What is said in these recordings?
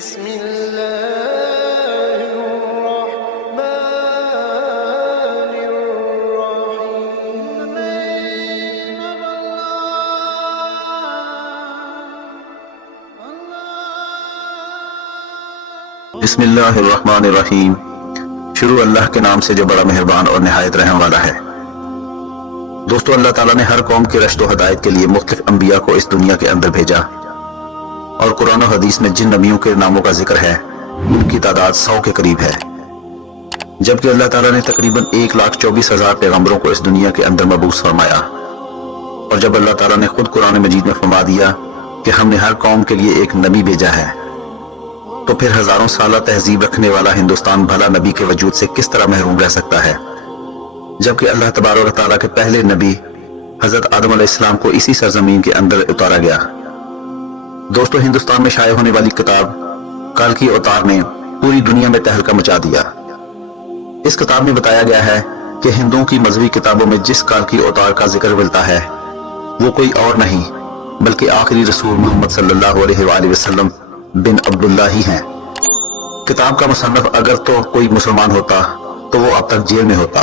بسم الله الرحمن الرحيم بسم اللہ الرحمن الرحیم۔ شروع اللہ کے نام سے جو بڑا مہربان اور نہایت رحم والا ہے۔ دوستو، اللہ تعالیٰ نے ہر قوم کی رشد و ہدایت کے لیے مختلف انبیاء کو اس دنیا کے اندر بھیجا، اور قرآن و حدیث میں جن نبیوں کے ناموں کا ذکر ہے ان کی تعداد 100 کے قریب ہے، جبکہ اللہ تعالیٰ نے تقریباً 1,24,000 پیغمبروں کو اس دنیا کے اندر مبعوث فرمایا۔ اور جب اللہ تعالیٰ نے خود قرآن مجید میں فرما دیا کہ ہم نے ہر قوم کے لیے ایک نبی بھیجا ہے، تو پھر ہزاروں سالہ تہذیب رکھنے والا ہندوستان بھلا نبی کے وجود سے کس طرح محروم رہ سکتا ہے، جبکہ اللہ تبارک و تعالیٰ کے پہلے نبی حضرت آدم علیہ السلام کو اسی سرزمین کے اندر اتارا گیا۔ دوستو، ہندوستان میں شائع ہونے والی کتاب کالکی اوتار نے پوری دنیا میں تہلکہ مچا دیا۔ اس کتاب میں بتایا گیا ہے کہ ہندوؤں کی مذہبی کتابوں میں جس کالکی اوتار کا ذکر ملتا ہے وہ کوئی اور نہیں بلکہ آخری رسول محمد صلی اللہ علیہ وآلہ وسلم بن عبداللہ ہی ہیں۔ کتاب کا مصنف اگر تو کوئی مسلمان ہوتا تو وہ اب تک جیل میں ہوتا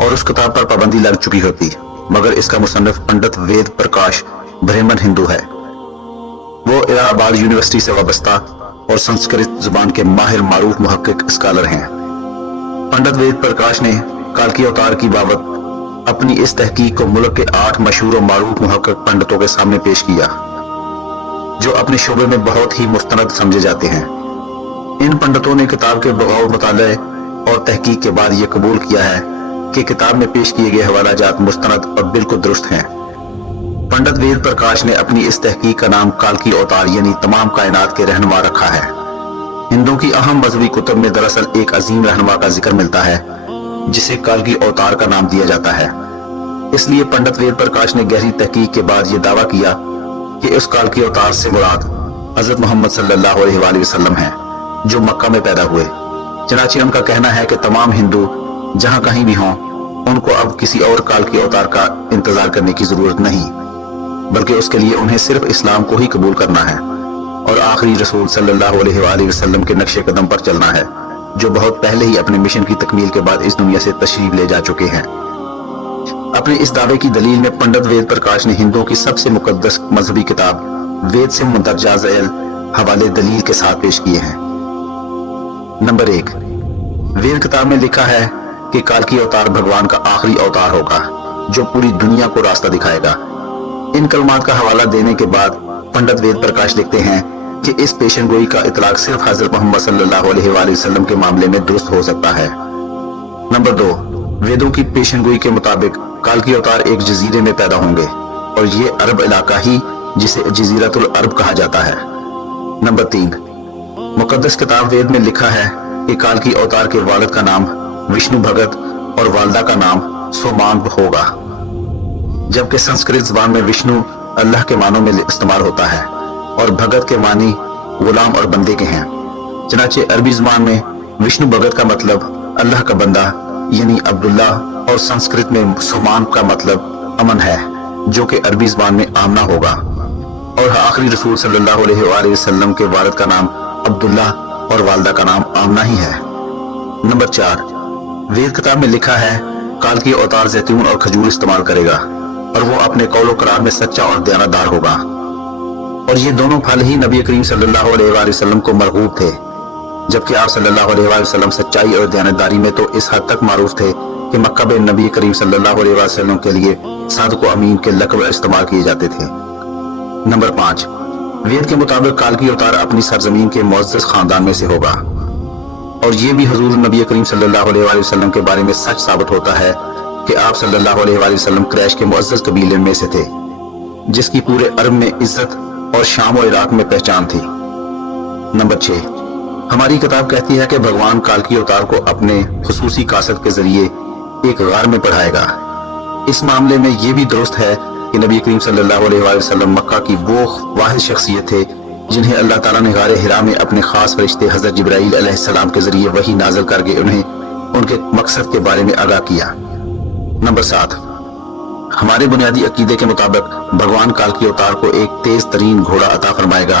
اور اس کتاب پر پابندی لگ چکی ہوتی، مگر اس کا مصنف پنڈت وید پرکاش برہمن ہندو ہے۔ وہ الہ آباد یونیورسٹی سے وابستہ اور سنسکرت زبان کے ماہر معروف محقق اسکالر ہیں۔ پنڈت وید پرکاش نے کالکی اوتار کی بابت اپنی اس تحقیق کو ملک کے 8 مشہور و معروف محقق پنڈتوں کے سامنے پیش کیا، جو اپنے شعبے میں بہت ہی مستند سمجھے جاتے ہیں۔ ان پنڈتوں نے کتاب کے بغور مطالعے اور تحقیق کے بعد یہ قبول کیا ہے کہ کتاب میں پیش کیے گئے حوالہ جات مستند اور بالکل درست ہیں۔ پنڈت وید پرکاش نے اپنی اس تحقیق کا نام کالکی اوتار یعنی تمام کائنات کے رہنما رکھا ہے۔ ہندوؤں کی اہم مذہبی کتب میں دراصل ایک عظیم رہنما کا ذکر ملتا ہے جسے کالکی اوتار کا نام دیا جاتا ہے۔ اس لیے پنڈت وید پرکاش نے گہری تحقیق کے بعد یہ دعویٰ کیا کہ اس کالکی اوتار سے مراد حضرت محمد صلی اللہ علیہ وآلہ وسلم ہیں جو مکہ میں پیدا ہوئے۔ چنانچہ ان کا کہنا ہے کہ تمام ہندو جہاں کہیں بھی ہوں ان کو اب کسی اور کالکی اوتار کا انتظار کرنے کی ضرورت نہیں، بلکہ اس کے لیے انہیں صرف اسلام کو ہی قبول کرنا ہے اور آخری رسول صلی اللہ علیہ وآلہ وسلم کے نقش قدم پر چلنا ہے، جو بہت پہلے ہی اپنے مشن کی تکمیل کے بعد اس دنیا سے تشریف لے جا چکے ہیں۔ اپنے اس دعوے کی دلیل میں پنڈت وید پرکاش نے ہندوؤں کی سب سے مقدس مذہبی کتاب وید سے مندرجہ ذیل حوالے دلیل کے ساتھ پیش کیے ہیں۔ نمبر 1، وید کتاب میں لکھا ہے کہ کالکی اوتار بھگوان کا آخری اوتار ہوگا جو پوری دنیا کو راستہ دکھائے گا۔ ان کلمات کا حوالہ دینے کے بعد پنڈت وید پرکاش لکھتے ہیں کہ اس پیشن گوئی کا اطلاق صرف حضرت محمد صلی اللہ علیہ وآلہ وسلم کے معاملے میں درست ہو سکتا ہے۔ نمبر 2، ویدوں کی پیشن گوئی کے مطابق کالکی اوتار ایک جزیرے میں پیدا ہوں گے اور یہ عرب علاقہ ہی جسے جزیرۃ العرب کہا جاتا ہے۔ نمبر 3، مقدس کتاب وید میں لکھا ہے کہ کالکی اوتار کے والد کا نام وشنو بھگت اور والدہ کا نام سومانگ ہوگا، جبکہ سنسکرت زبان میں وشنو اللہ کے معنوں میں استعمال ہوتا ہے اور بھگت کے معنی غلام اور بندے کے ہیں۔ چنانچہ عربی زبان میں وشنو بھگت کا مطلب اللہ کا بندہ یعنی عبداللہ اور سنسکرت میں سومان کا مطلب امن ہے، جو کہ عربی زبان میں آمنہ ہوگا، اور آخری رسول صلی اللہ علیہ وآلہ وسلم کے والد کا نام عبداللہ اور والدہ کا نام آمنہ ہی ہے۔ نمبر 4، وید کتاب میں لکھا ہے کالکی اوتار زیتون اور کھجور استعمال کرے گا اور وہ اپنے قول و قرار میں سچا اور دیانتدار ہوگا، اور یہ دونوں پھل ہی نبی کریم صلی اللہ علیہ وآلہ وسلم کو مرغوب تھے، جبکہ آپ صلی اللہ علیہ وآلہ وسلم سچائی اور دیانتداری میں تو اس حد تک معروف تھے کہ مکہ میں نبی کریم صلی اللہ علیہ وآلہ وسلم کے لیے صادق و امین کے لقب استعمال کیے جاتے تھے۔ نمبر 5، وید کے مطابق کالکی اوتار اپنی سرزمین کے معزز خاندان میں سے ہوگا، اور یہ بھی حضور نبی کریم صلی اللہ علیہ وآلہ وسلم کے بارے میں سچ ثابت ہوتا ہے کہ آپ صلی اللہ علیہ وآلہ وسلم قریش کے معزز قبیلے میں سے تھے، جس کی پورے عرب میں عزت اور شام و عراق میں پہچان تھی۔ نمبر 6، ہماری کتاب کہتی ہے کہ بھگوان کالکی اوتار کو اپنے خصوصی قاصد کے ذریعے ایک غار میں پڑھائے گا۔ اس معاملے میں یہ بھی درست ہے کہ نبی کریم صلی اللہ علیہ وآلہ وسلم مکہ کی وہ واحد شخصیت تھے جنہیں اللہ تعالیٰ نے غار حرا میں اپنے خاص فرشتے حضرت جبرائیل علیہ السلام کے ذریعے وحی نازل کر کے انہیں ان کے مقصد کے بارے میں آگاہ کیا۔ نمبر 7، ہمارے بنیادی عقیدے کے مطابق بھگوان کالکی اوتار کو ایک تیز ترین گھوڑا عطا فرمائے گا